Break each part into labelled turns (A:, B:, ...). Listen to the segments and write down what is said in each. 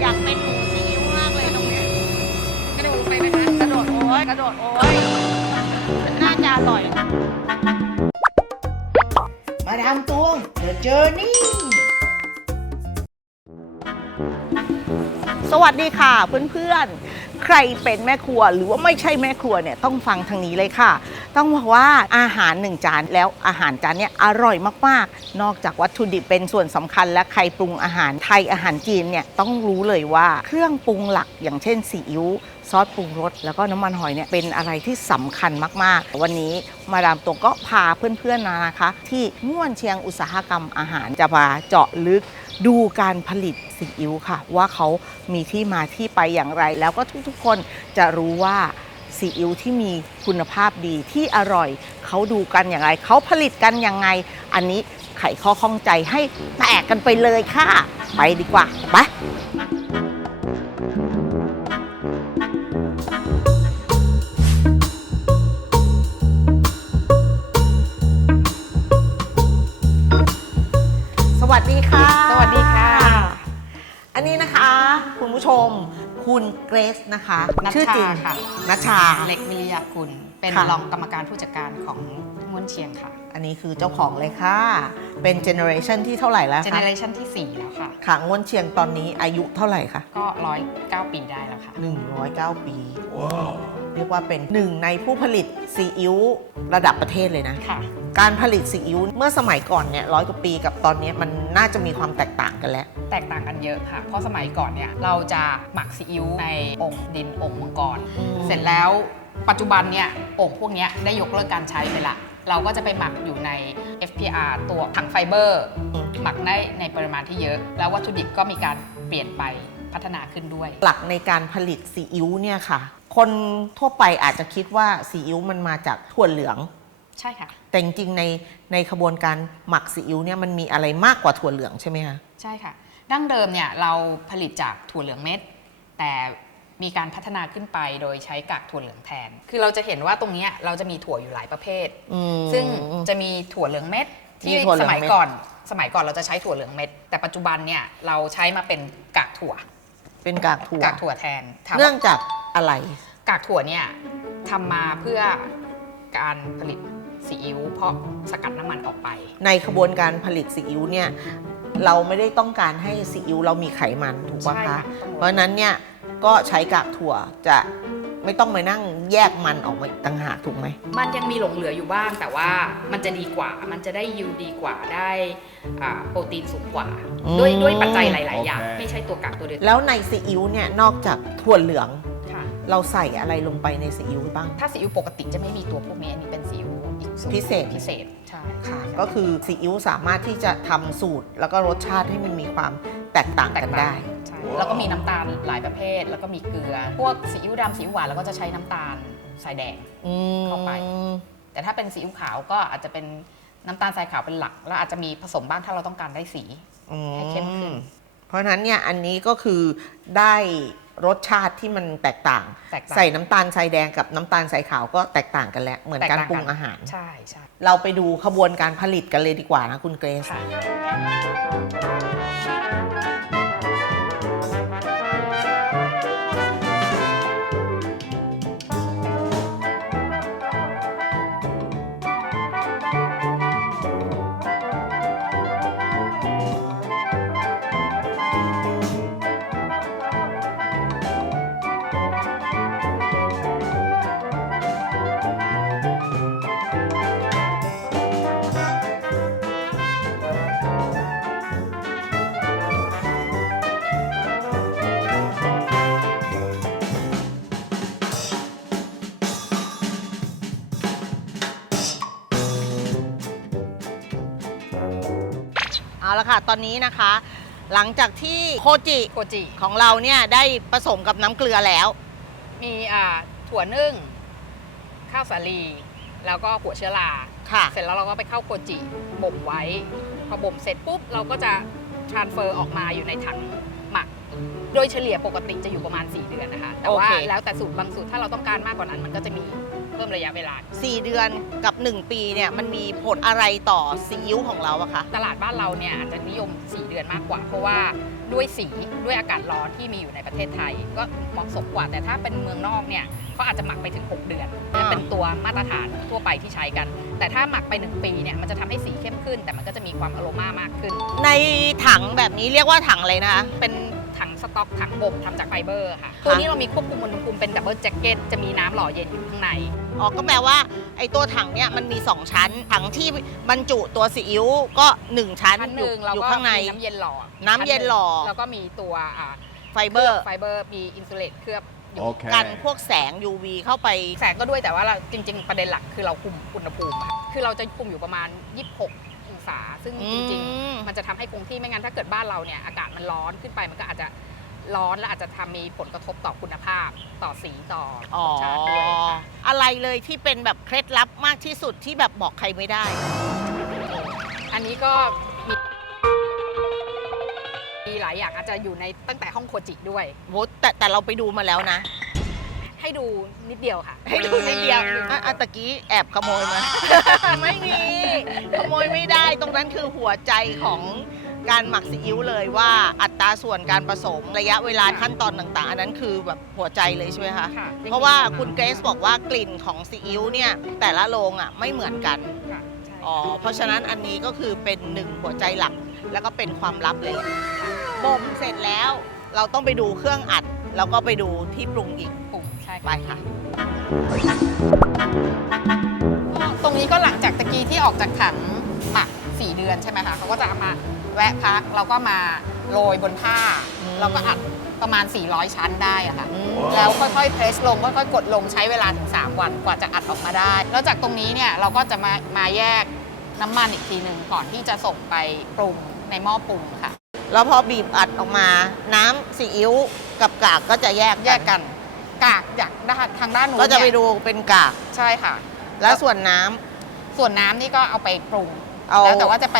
A: อยากเป็นหมูซีอิ๊วมากเลยตรงเนี้ย
B: กระโดดไปไหมคะ
A: กระโดดโอ้ยกระโดดโอ้ยน่าจะอร่อย
C: มาดามตวง The Journey
A: สวัสดีค่ะเพื่อนๆ ใครเป็นแม่ครัวหรือว่าไม่ใช่แม่ครัวเนี่ยต้องฟังทางนี้เลยค่ะ ต้องบอกว่าอาหารหนึ่งจานแล้วอาหารจานเนี่ยอร่อยมากๆ นอกจากวัตถุดิบเป็นส่วนสำคัญและใครปรุงอาหารไทยอาหารจีนเนี่ยต้องรู้เลยว่าเครื่องปรุงหลักอย่างเช่นซีอิ๊ว ซอสปรุงรสแล้วก็น้ำมันหอยเนี่ยเป็นอะไรที่สำคัญมากๆ วันนี้มาดามตวงก็พาเพื่อนๆนะคะ ที่ม่วนเชียงอุตสาหกรรมอาหารจะมาเจาะลึกดูการผลิตซีอิ๊วค่ะ ว่าเขามีที่มาที่ไปอย่างไร แล้วก็ทุกๆ คนจะรู้ว่าซีอิ๊วที่มีคุณภาพดีที่อร่อย เขาดูกันอย่างไร เขาผลิตกันยังไง อันนี้ไขข้อข้องใจให้แตกกันไปเลยค่ะ ไปดีกว่า ไป ผู้ชม คุณเกรซนะคะ
B: นัชชา
A: ชื่อจริง
B: ค่ะ
A: นัชชา
B: เล็กวิริยาคุณเป็น
A: ค่ะ
B: รองกรรมการผู้จัดการของม้วนเชียงค่ะ
A: อันนี้คือเจ้าของเลยค่ะ เป็นเจเนอเรชันที่เท่าไหร่แล้ว
B: เจ
A: คะ
B: เนเรชันที่4 แล้วค่ะ
A: ค่ะง้วนเชียงตอนนี้อายุเท่าไหร่คะ
B: ก็ร้อยเก้าปีได้แล้วค่ะ
A: 109 ปีเรียกว่าเป็นหนึ่งในผู้ผลิตซีอิ๊วระดับประเทศเลยนะ
B: ค่ะ
A: การผลิตซีอิ๊วเมื่อสมัยก่อนเนี่ยร้อยกว่าปีกับตอนนี้มันน่าจะมีความแตกต่างกันแล้ว
B: แตกต่างกันเยอะค่ะ เพราะสมัยก่อนเนี่ยเราจะหมักซีอิ๊วในองค์ดินองค์มังกร
A: อืม
B: เสร็จแล้วปัจจุบันเนี่ยองค์พวกเนี้ยได้ยกเลิกการใช้ไปละ เราก็จะไปหมักอยู่ใน FPR ตัวถังไฟเบอร์
A: อืม
B: หมักได้ในปริมาณที่เยอะ แล้ววัตถุดิบก็มีการเปลี่ยนไปพัฒนาขึ้นด้วย
A: หลักในการผลิตซีอิ๊วเนี่ยค่ะ คนทั่วไปอาจจะคิดว่าซีอิ๊วมันมาจากถั่วเหลือง
B: ใช่ค่ะ
A: แต่จริงๆในในขบวนการหมักซีอิ๊วเนี่ยมันมีอะไรมากกว่าถั่วเหลืองใช่ไหมคะ
B: ใช่ค่ะ ดั้งเดิมเนี่ยเราผลิตจากถั่วเหลืองเม็ด แต่มีการพัฒนาขึ้นไปโดยใช้กากถั่วเหลืองแทน คือเราจะเห็นว่าตรงเนี้ยเราจะมีถั่วอยู่หลายประเภท
A: อืม
B: ซึ่งจะมีถั่วเหลืองเม็ดที่
A: มีถั่วเหลื
B: ส
A: อง
B: มัย
A: เม็ด
B: ก่อน สมัยก่อนเราจะใช้ถั่วเหลืองเม็ด แต่ปัจจุบันเนี่ยเราใช้มาเป็นกากถั่ว
A: เป็นกากถั่ว
B: กากถั่วแทนถาม
A: เนื่
B: ว่า
A: องจากอะไร
B: กากถั่วเนี่ยทำมาเพื่อการผลิต ซีอิ๊วเพราะสกัดน้ำมันออกไป
A: ในขบวนการผลิตซีอิ๊วเนี่ยเราไม่ได้ต้องการให้ซีอิ๊วเรามีไขมันถูกปะ
B: ใช่
A: คะ
B: ค่ะ
A: เพราะฉะนั้นเนี่ยก็ใช้กากถั่วจะไม่ต้องมานั่งแยกมันออกมาอีกต่างหากถูกไหม
B: มันยังมีหลงเหลืออยู่บ้าง แต่ว่ามันจะดีกว่า มันจะได้ยิวดีกว่าได้อ่าโปรตีนสูงกว่า
A: อืม
B: ด้วยด้วยปัจจัยหลาย ๆ อย่าง
D: โอเค
B: ไม่ใช่ตัวกักตัวเดียว
A: แล้วในซีอิ๊วเนี่ยนอกจากถั่วเหลือง
B: ค่ะ
A: เราใส่อะไรลงไปในซีอิ๊วบ้าง
B: ถ้าซีอิ๊วปกติจะไม่มีตัวพวกนี้อันนี้เป็นซีอิ๊วอีกสูตร
A: พิเศษ
B: พิเศษใช่
A: ค่ะ ก็คือซีอิ๊วสามารถที่จะทำสูตร แล้วก็รสชาติให้มันมีความแตกต่าง
B: แต
A: กัน
B: กต่า
A: ได้
B: งใช่แล้วก็มีน้ำตาลหลายประเภท แล้วก็มีเกลือ พวกซีอิ๊วดำซีอิ๊วหวานแล้วก็จะใช้น้ำตาลทรายแดง
A: อืม
B: เข้าไป แต่ถ้าเป็นซีอิ๊วขาวก็อาจจะเป็นน้ำตาลทรายขาวเป็นหลัก แล้วอาจจะมีผสมบ้างถ้าเราต้องการได้สี
A: อืม
B: ให้เข้มขึ้น
A: เพราะฉะนั้นเนี่ยอันนี้ก็คือได้ รสชาติที่มันแตกต่าง
B: แตกต่าง
A: ใส่น้ำตาลทรายแดงกับน้ำตาลทรายขาวก็แตกต่างกันแล้วเหมือนการ
B: แตกต่าง
A: ปรุง
B: กัน
A: อาหาร
B: ใช่ใช่
A: เราไปดูขบวนการผลิตกันเลยดีกว่านะคุณเกรซ
B: ค่ะ
A: เอาละค่ะ ตอนนี้นะคะ หลังจากที่โคจิ
B: โคจิ
A: ของเราเนี่ยได้ผสมกับน้ำเกลือแล้ว
B: มีอ่าถั่วนึ่ง ข้าวสาลี แล้วก็หัวเชื้อรา
A: ค่ะ
B: เสร็จแล้วเราก็ไปเข้าโคจิบ่มไว้ พอบ่มเสร็จปุ๊บ เราก็จะทรานเฟอร์ออกมาอยู่ในถังหมัก โดยเฉลี่ยปกติจะอยู่ประมาณ 4 เดือนนะคะ แต่ว่า
A: โอเค
B: แล้วแต่สูตรบางสูตรถ้าเราต้องการมากกว่านั้นมันก็จะมี เพิ่มระยะเวลา
A: 4 เดือนกับ 1 ปีเนี่ยมันมีผลอะไรต่อซีอิ๊วของเราอะคะ
B: ตลาดบ้านเราเนี่ยอาจจะนิยม 4 เดือนมากกว่า เพราะว่าด้วยสีด้วยอากาศร้อนที่มีอยู่ในประเทศไทย ก็เหมาะสมกว่าแต่ถ้าเป็นเมืองนอกเนี่ยเขาอาจจะหมักไปถึง 6 เดือน
A: อ่า
B: เป็นตัวมาตรฐานทั่วไปที่ใช้กัน แต่ถ้าหมักไป 1 ปีเนี่ยมันจะทำให้สีเข้มขึ้น แต่มันก็จะมีความอโรมามากขึ้น
A: ในถังแบบนี้เรียกว่าถังอะไรนะคะ
B: เป็นถังส ต็อกถังบ่มทำจากไฟเบอร์ค่ะ ตัวนี้เรามีควบคุมอุณหภูมิเป็นดับเบิลแจ็คเก็ตจะมีน้ำหล่อเย็นอยู่ข้างใน
A: อ๋อ ก็แปลว่าไอ้ตัวถังเนี่ยมันมี 2 ชั้น ถังที่บรรจุตัวซีอิ๊วก็ 1 ชั้น
B: ชั้นห
A: อยู่
B: นึ่งเรา
A: อยู่
B: ก็
A: ข้างใน
B: มีน้ำเย็นหล่อ
A: น้ำเย็นหล่อ
B: แล้วก็มีตัวอ่า
A: ไฟเบอร์
B: ไฟเบอร์มีอินซูเลตเคลือบอยู่
D: Okay.
A: กันพวกแสง UV เข้าไป
B: แสงก็ด้วยแต่ว่าเราจริง ๆ ประเด็นหลักคือเราคุมอุณหภูมิอะคือเราจะคุมอยู่ประมาณ 26 องศา ซึ่งจริง
A: อืม
B: ๆมันจะทำให้คงที่ไม่งั้นถ้าเกิดบ้านเราเนี่ยอากาศมันร้อนขึ้นไปมันก็อาจจะ ร้อนและอาจจะทำมีผลกระทบต่อคุณภาพ ต่อสีต่อร
A: อ๋อ
B: สชาติด้วยค่ะ
A: อะไรเลยที่เป็นแบบเคล็ดลับมากที่สุดที่แบบบอกใครไม่ได้
B: อันนี้ก็มีมีหลายอย่างอาจจะอยู่ในตั้งแต่ห้องโคจิด้วย
A: โหแต่แต่เราไปดูมาแล้วนะ
B: ให้ดูนิดเดียวค่ะ
A: ให้ดูนิดเดียวอะอะตะกี้แอบขโมยมา ไม่มี ขโมยไม่ได้ ตรงนั้นคือหัวใจของ การหมักซีอิ๊วเลยว่าอัตราส่วนการผสมระยะเวลาขั้นตอนต่างๆ อันนั้นคือแบบหัวใจเลยใช่ไหมคะ
B: ค่ะ
A: เพราะว่าคุณเกรซบอกว่ากลิ่นของซีอิ๊วเนี่ยแต่ละโรงอะไม่เหมือนกัน
B: ค่ะใช่
A: อ๋อ เพราะฉะนั้นอันนี้ก็คือเป็นหนึ่งหัวใจหลัก แล้วก็เป็นความลับเลยบ่มเสร็จแล้วเราต้องไปดูเครื่องอัด แล้วก็ไปดูที่ปรุงอีก
B: ปรุงใช่
A: ไป
B: ค่ะ
A: ค่ะ
B: ก็ตรงนี้ก็หลังจากตะกี้ที่ออกจากถังหมัก 4 เดือนใช่ไหมคะเขาก็จะเอามา แวะพักเราก็มาโรยบนผ้า
A: อืม
B: เราก็อัดประมาณ 400 ชั้นได้อะค่ะ
A: อืม
B: แล้วค่อยๆเพรสลงค่อยๆกดลงใช้เวลาถึง 3 วันกว่าจะอัดออกมาได้ แล้วจากตรงนี้เนี่ยเราก็จะมามาแยกน้ำมันอีกทีหนึ่งก่อนที่จะส่งไปปรุงในหม้อปรุงค่ะ
A: แล้วพอบีบอัดออกมา น้ำซีอิ๊วกับกากก็จะแยก
B: แยกกัน กากจากด้านทางด้านนู้น
A: ก็จะไป
B: เนี่ย
A: ดูเป็นกาก
B: ใช่ค่ะ
A: แล้วส่วนน้ำ
B: ส่วนน้ำนี่ก็เอาไปปรุง
A: เอา
B: แล้วแต่ว่าจะไป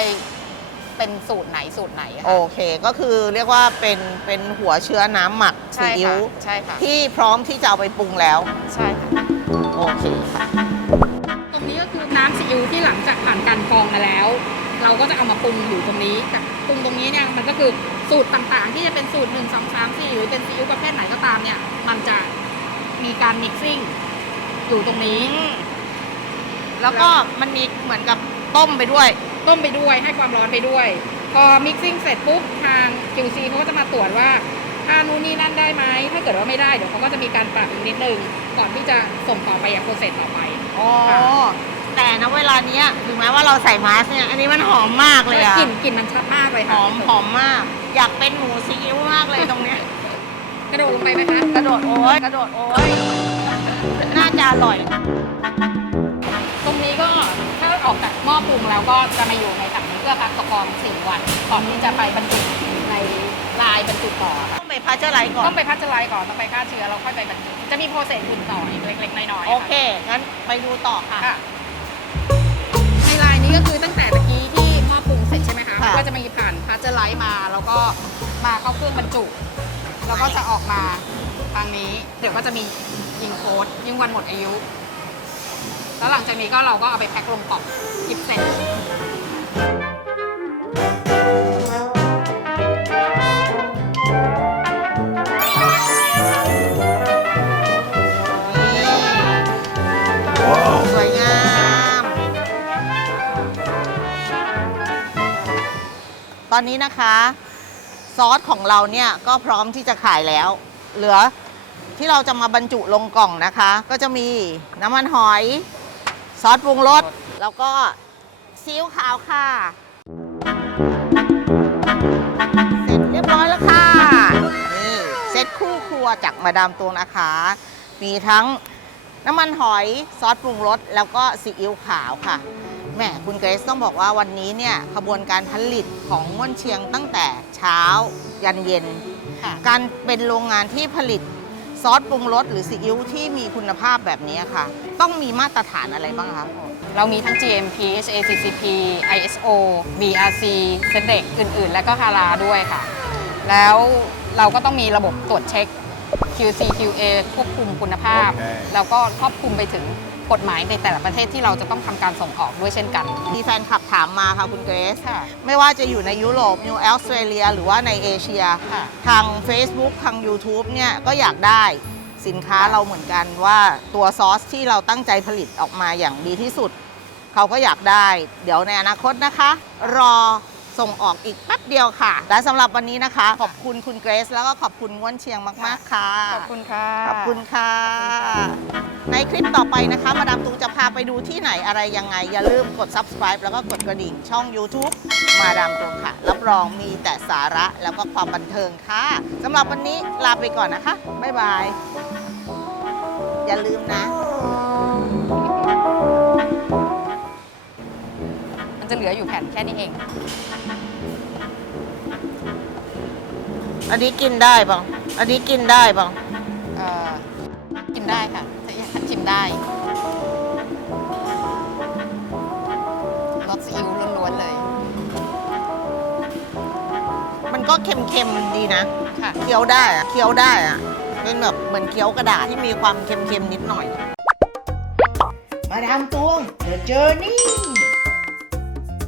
B: เป็นสูตรไหนสูตรไหนอะ
A: โอ
B: ค่ะ
A: เค ก็คือเรียกว่าเป็นเป็นหัวเชื้อน้ำหมักซี
B: ใช่
A: อิ๊
B: ค่ะ
A: ว
B: ใช่ค่ะ
A: ที่พร้อมที่จะเอาไปปรุงแล้ว
B: ใช่ค่ะ
A: โอเคค่ะ
B: ตรงนี้ก็คือน้ำซีอิ๊วที่หลังจากผ่านการกรองมาแล้ว เราก็จะเอามาปรุงอยู่ตรงนี้แต่ปรุงตรงนี้เนี่ยมันก็คือสูตรต่างๆ ที่จะเป็นสูตร1 2 3 4หรือเป็นซีอิ๊วประเภทไหนก็ตามเนี่ย มันจะมีการมิกซิ่งอยู่ตรงนี้
A: แล้วก็มันมีเหมือนกับต้มไปด้วย
B: ต้มไปด้วยให้ความร้อนไปด้วย พอมิกซิ่งเสร็จปุ๊บทาง QC เขาก็จะมาตรวจว่าถ้านู่นนี่นั่นได้ไหมถ้าเกิดว่าไม่ได้เดี๋ยวเขาก็จะมีการปรับอีกนิดนึงก่อนที่จะส่งต่อไปยังโปรเซสต่อไป
A: อ๋อ
B: ค่ะ
A: แต่ณเวลาเนี้ยถึงแม้ว่าเราใส่มาสก์เนี่ย อันนี้มันหอมมากเลยอะ
B: กลิ่นกลิ่นมันชัดมากเลย
A: ห
B: ค่ะ
A: อมหอมมาก อยากเป็นหมูซีอิ๊วมากเลยตรงเนี้ย
B: กระโดดลงไปไหมคะ
A: กระโดดโอ้ยกระโดดโอ้ยน่าจะอร่อย
B: ตรงนี้ก็ถ้า ออกจากหม้อปรุงแล้วก็จะมาอยู่ในถังเพื่อพักตะกรอง4วันก่อนที่จะไปบรรจุในลายบรรจุต่อค่ะ
A: ต้องไปพาเจอร์ไลท์ก่อ
B: ต้อนงไปพัชไลท์ก่อนต้องไปฆ่าเชื้อแล้วค่อยไปบรรจุจะมีโปรเซสอื่นต่ออีกเล็กๆน้อยๆ
A: โอเค งั้นไปดูต่อค่ะ
B: ค่ะในลายนี้ก็คือตั้งแต่ตะกี้ที่หม้อปรุงเสร็จใช่ไหมคะ
A: ค่ะ
B: มันก็จะมีผ่านพัชไลท์มาแล้วก็มาเข้าเครื่องบรรจุ แล้วก็จะออกมาทางนี้ เดี๋ยวก็จะมียิงโค้ดยิงวันหมดอายุ แล้วหลังจากนี้ก็เราก็เอาไปแพ็คลงกล่องกิฟเสร็จ
A: สวยงาม ตอนนี้นะคะ ซอสของเราเนี่ยก็พร้อมที่จะขายแล้ว เหลือที่เราจะมาบรรจุลงกล่องนะคะ ก็จะมีน้ำมันหอย ซอสปรุงรสแล้วก็ซีอิ๊วขาวค่ะ เสร็จเรียบร้อยแล้วค่ะ นี่เซตคู่ครัวจากมาดามตวงนะคะ มีทั้งน้ำมันหอยซอสปรุงรสแล้วก็ซีอิ๊วขาวค่ะแหมคุณเกรซต้องบอกว่าวันนี้เนี่ยขบวนการผลิตของม่วนเชียงตั้งแต่เช้ายันเย็น การเป็นโรงงานที่ผลิต ซอสปรุงรสหรือซีอิ๊วที่มีคุณภาพแบบนี้ค่ะ ต้องมีมาตรฐานอะไรบ้างคะ
B: เรามีทั้ง GMP HACCP ISO BRC เซเดกอื่น ๆ และก็ฮาราด้วยค่ะ แล้วเราก็ต้องมีระบบตรวจเช็ค QC QA ควบคุมคุณภาพ
D: โอเค
B: แล้วก็ครอบคลุมไปถึง กฎหมายในแต่ละประเทศที่เราจะต้องทำการส่งออกด้วยเช่นกัน
A: มีแฟนคลับถามมาค่ะคุณเกรซ
B: ค่ะ
A: ไม่ว่าจะอยู่ในยุโรปนิวออสเตรเลีย หรือว่าในเอเชีย
B: ค่ะ
A: ทาง Facebook ทาง YouTube เนี่ยก็อยากได้สินค้าเราเหมือนกันว่าตัวซอสที่เราตั้งใจผลิตออกมาอย่างดีที่สุด เขาก็อยากได้ เดี๋ยวในอนาคตนะคะ รอ ส่งออกอีกแป๊บเดียวค่ะ และสำหรับวันนี้นะคะ ขอบคุณคุณเกรซแล้วก็ขอบคุณง้วนเชียงมากๆค่ะ
B: ขอบคุณค่ะ
A: ขอบคุณค่ะ ในคลิปต่อไปนะคะมาดามตูจะพาไปดูที่ไหนอะไรยังไง อย่าลืมกด subscribe แล้วก็กดกระดิ่งช่อง YouTube มาดามตูค่ะ รับรองมีแต่สาระแล้วก็ความบันเทิงค่ะสำหรับวันนี้ลาไปก่อนนะคะ บ๊ายบาย อย่าลืมนะ
B: มันจะเหลืออยู่แผ่นแค่นี้เอง
A: อันนี้กินได้ป่ะอันนี้กินได้ป่ะ
B: เอ่อกินได้ค่ะถ้าอยากชิมได้รสซีอิ๊วล้วนๆเลย
A: มันก็เค็มๆดีนะ
B: ค่ะ
A: เคี้ยวได้อะเคี้ยวได้อะเป็นแบบเหมือนเคี้ยวกระดาษที่มีความเค็มๆนิดหน่อย
C: มาดามตวง The Journey